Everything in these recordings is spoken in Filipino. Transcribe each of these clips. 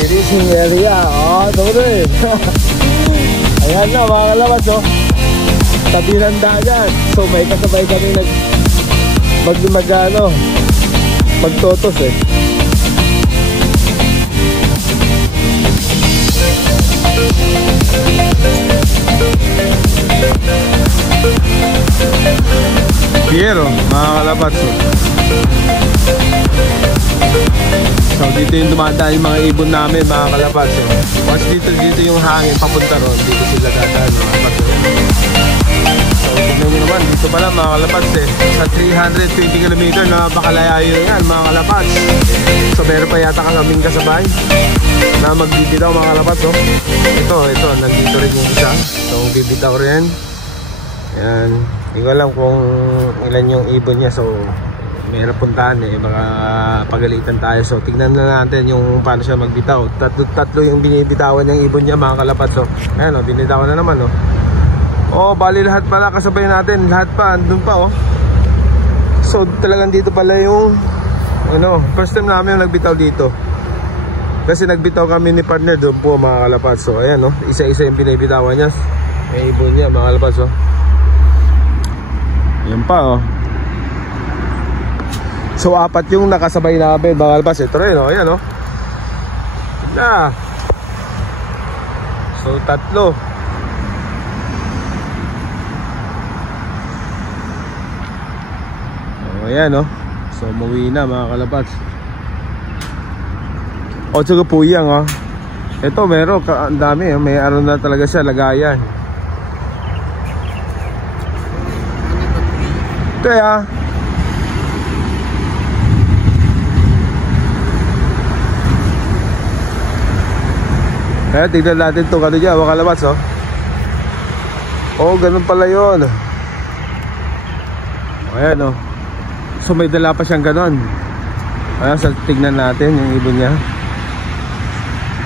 Releasing area. Ito rin. Ayan na mga kalabas, oh. Tabi ng dagat. So may kasabay kami magtotos eh. Piero, mga kalabas, oh. So dito yung dumadaan yung mga ibon namin, mga kalabas, oh. Once dito yung hangin papunta ron, dito sila dadaan, mga kalabas, oh. So tignan nyo naman, dito pala mga kalabas eh, sa 320 km na bakalayayo yan, mga kalabas. So meron pa yata kaming kasabay na magbibitaw, mga kalabas, oh. Ito, nandito rin yung isa. So bibitaw rin. Yan, hindi ko alam kung ilan yung ibon niya. So mayroon puntahan eh, baka pagalitan tayo. So tignan na natin yung paano siya magbitaw. Tatlo yung binibitawan yung ibon niya, mga kalapad. So ayan, oh, binitawan na naman, oh. Oh, bali lahat pala kasabay natin. Lahat pa, andun pa, oh. So talagang dito pala yung first time namin nagbitaw dito. Kasi nagbitaw kami ni partner doon po, mga kalapad. So ayan, oh, isa-isa yung binibitawan niya. May ibon niya, mga kalapad, oh. Yan pa, oh. So apat yung nakasabay namin, mga kalabas. Ito rin, oh. Ayan, oh. Na. So tatlo. Oh, ayan, oh. So umuwi na, mga kalabas. O tsaka puyang, oh. Ito meron, ang dami, oh. May araw na talaga siya, lagayan. Kaya tignan natin ito, ano dyan, mga kalabas, oh. Oh, ganun pala yun. Ayan, oh. So may dala pa siyang ganun. Ayan, so tignan natin yung ibon niya.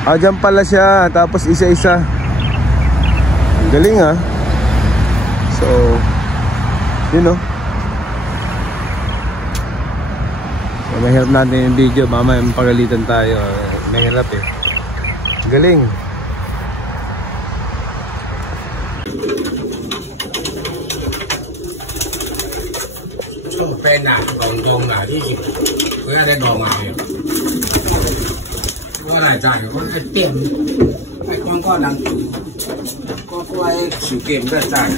Ah, dyan pala siya. Tapos isa-isa. Galing, ah. So yun, oh. So, mahirap natin yung video, mamaya mapagalitan tayo. Mahirap eh. Galing. Pena, gong là đi kịp, với đây đồ ngoài, có này dài, có cái tiệm, cái con đang có quay sự kiểm rất dài.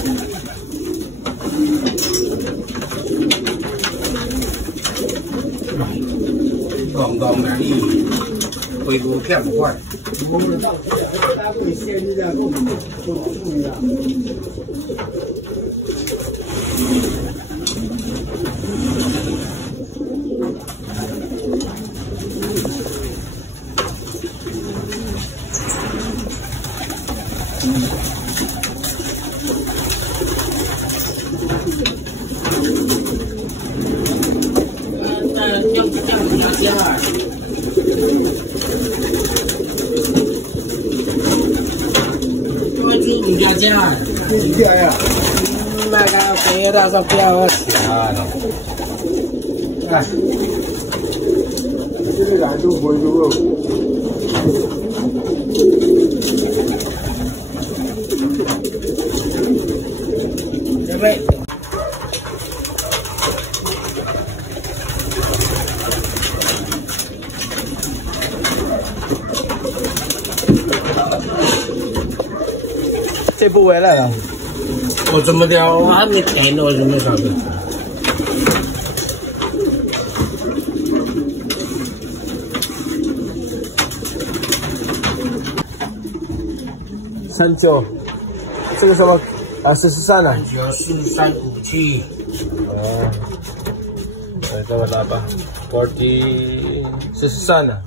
Gong là đi, quay bố kẹp quá. Sa piawas. Ano. Ah. Ini gado boy dulu. Coba. 岁不回来了？我怎么的？我还没带呢，我怎么搞的？39，这个什么啊？43呢9357。Ito wala pa. 43 na.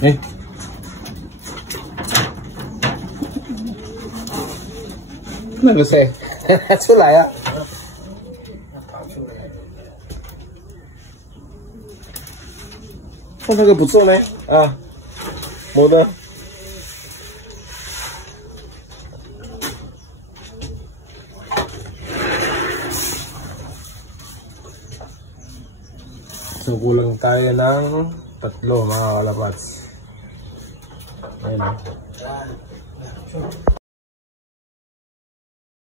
Eh. Ano ba sa'yo? 出来啊！哦，那个不错呢，啊，摩的。So, kulang tayo ng 3 mga kalapats. Ayun.